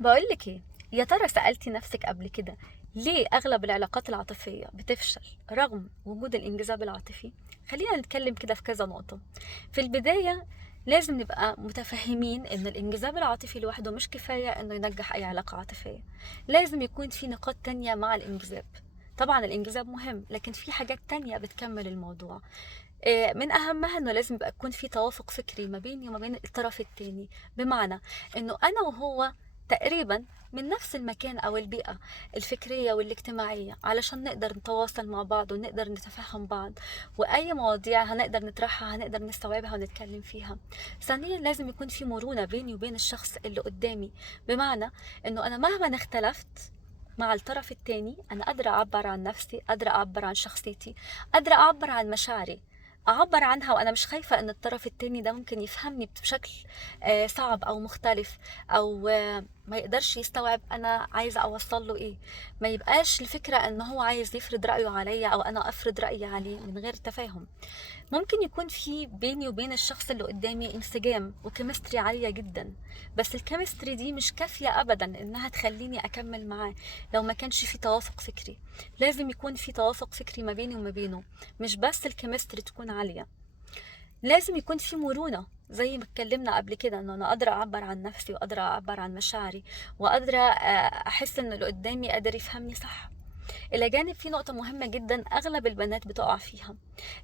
بقولك ايه، يا ترى سألتي نفسك قبل كده ليه أغلب العلاقات العاطفية بتفشل رغم وجود الانجذاب العاطفي؟ خلينا نتكلم كده في كذا نقطة. في البداية لازم نبقى متفهمين ان الانجذاب العاطفي لوحده مش كفاية انه ينجح اي علاقة عاطفية. لازم يكون في نقاط تانية مع الانجذاب. طبعا الانجذاب مهم، لكن في حاجات تانية بتكمل الموضوع. من أهمها إنه لازم يكون في توافق فكري ما بيني وما بين الطرف التاني. بمعنى إنه أنا وهو تقريبا من نفس المكان أو البيئة الفكرية والاجتماعية، علشان نقدر نتواصل مع بعض ونقدر نتفهم بعض، وأي مواضيع هنقدر نطرحها هنقدر نستوعبها ونتكلم فيها. ثانيا لازم يكون في مرونة بيني وبين الشخص اللي قدامي. بمعنى إنه أنا مهما اختلفت مع الطرف التاني أنا قادرة أعبر عن نفسي، قادرة أعبر عن شخصيتي، قادرة أعبر عن مشاعري، أعبر عنها وأنا مش خايفة إن الطرف التاني ده ممكن يفهمني بشكل صعب أو مختلف، أو ما يقدرش يستوعب أنا عايزة أوصل له إيه. ما يبقاش الفكرة إن هو عايز يفرض رأيه عليا أو أنا أفرض رأيي عليه من غير تفاهم. ممكن يكون في بيني وبين الشخص اللي قدامي انسجام وكيمستري عالية جدا، بس الكيمستري دي مش كافية أبدا إنها تخليني أكمل معاه لو ما كانش في توافق فكري. لازم يكون في توافق فكري ما بيني وما بينه، مش بس الكيمستري تكون عالية. لازم يكون في مرونة زي ما اتكلمنا قبل كده، ان انا قادرة اعبر عن نفسي وقادرة اعبر عن مشاعري وقادرة احس ان اللي قدامي قادر يفهمني صح. الى جانب في نقطة مهمة جدا اغلب البنات بتقع فيها،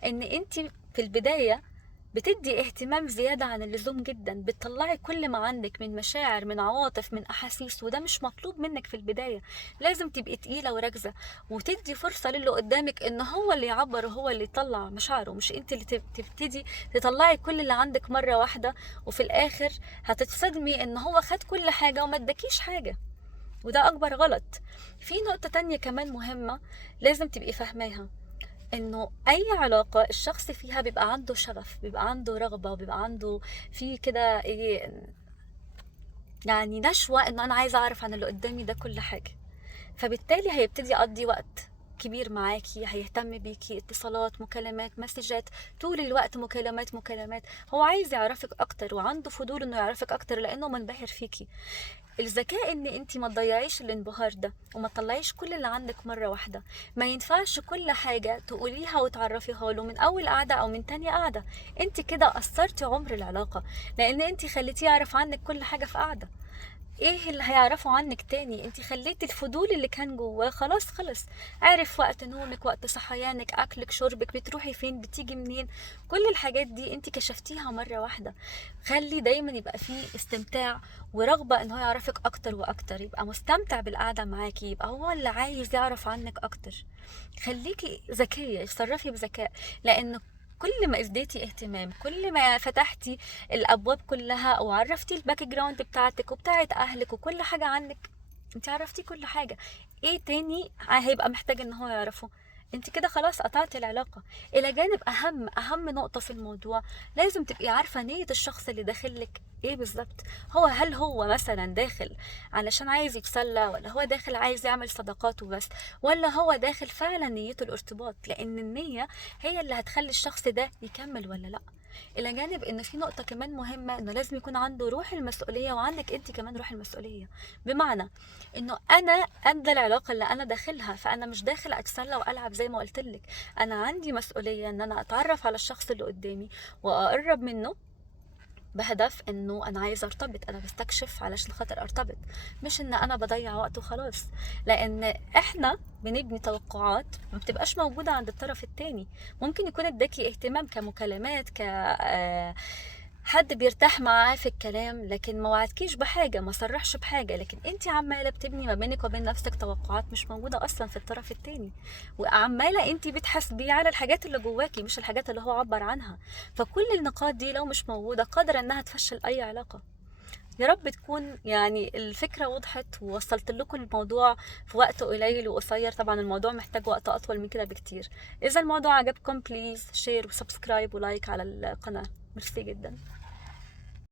ان انتي في البداية بتدي اهتمام زيادة عن اللزوم جدا، بتطلعي كل ما عندك من مشاعر من عواطف من أحاسيس، وده مش مطلوب منك في البداية. لازم تبقي تقيلة وركزة وتدي فرصة للي قدامك ان هو اللي يعبر وهو اللي يطلع مشاعره، مش انت اللي تبتدي تطلعي كل اللي عندك مرة واحدة، وفي الآخر هتتصدمي ان هو خد كل حاجة وما اداكيش حاجة، وده أكبر غلط. في نقطة تانية كمان مهمة لازم تبقي فاهماها، انه اي علاقة الشخص فيها بيبقى عنده شغف، بيبقى عنده رغبة، وبيبقى عنده في كده ايه، يعني نشوة انه انا عايزة اعرف عن اللي قدامي ده كل حاجة. فبالتالي هيبتدي يقضي وقت كبير معاكي، هيهتم بيكي، اتصالات، مكالمات، مسجات، طول الوقت مكالمات مكالمات. هو عايز يعرفك اكتر وعنده فضول انه يعرفك اكتر لانه منبهر فيكي. الذكاء ان انتي ما تضيعيش الانبهار ده وما تطلعيش كل اللي عندك مرة واحدة. ما ينفعش كل حاجة تقوليها وتعرفيها له من اول قعدة او من تاني قعدة. انتي كده قصرتي عمر العلاقة، لان انتي خليتيه يعرف عنك كل حاجة في قعدة. ايه اللي هيعرفه عنك تاني؟ انتي خليتي الفضول اللي كان جواه خلاص خلص. عرف وقت نومك، وقت صحيانك، اكلك، شربك، بتروحي فين، بتيجي منين. كل الحاجات دي انتي كشفتيها مرة واحدة. خلي دايما يبقى فيه استمتاع ورغبة ان هو يعرفك اكتر واكتر، يبقى مستمتع بالقعدة معاكي، يبقى هو اللي عايز يعرف عنك اكتر. خليكي ذكية، اتصرفي بذكاء، لان كل ما ازديتي اهتمام، كل ما فتحتي الابواب كلها وعرفتي الباك جراوند بتاعتك وبتاعت اهلك وكل حاجه عنك، انت عرفتي كل حاجه. ايه تاني هيبقى محتاج ان هو يعرفه؟ انت كده خلاص قطعتي العلاقه. الى جانب اهم نقطه في الموضوع، لازم تبقي عارفه نيه الشخص اللي داخلك ايه بالظبط. هل هو مثلا داخل علشان عايز يتسلى، ولا هو داخل عايز يعمل صداقات وبس، ولا هو داخل فعلا نيته الارتباط؟ لان النيه هي اللي هتخلي الشخص ده يكمل ولا لا. الى جانب ان في نقطة كمان مهمة، انه لازم يكون عنده روح المسؤولية وعندك انت كمان روح المسؤولية. بمعنى انه انا قد العلاقة اللي انا داخلها، فانا مش داخل اتسلى والعب زي ما قلتلك. انا عندي مسؤولية ان انا اتعرف على الشخص اللي قدامي واقرب منه بهدف انه انا عايزه ارتبط، انا بستكشف علشان خاطر ارتبط، مش ان انا بضيع وقت وخلاص. لان احنا بنبني توقعات ما بتبقاش موجوده عند الطرف التاني. ممكن يكون اداكي اهتمام كمكالمات، حد بيرتاح معاه في الكلام، لكن ما وعدكيش بحاجه، ما صرحش بحاجه، لكن انت عماله بتبني ما بينك وبين نفسك توقعات مش موجوده اصلا في الطرف التاني، وعماله انت بتحاسبيه على الحاجات اللي جواكي مش الحاجات اللي هو عبر عنها. فكل النقاط دي لو مش موجوده قادره انها تفشل اي علاقه. يا رب تكون يعني الفكرة وضحت ووصلت لكم الموضوع في وقت قليل وقصير. طبعا الموضوع محتاج وقت أطول من كده بكتير. إذا الموضوع عجبكم بليز شير وسبسكرايب ولايك على القناة. ميرسي جدا.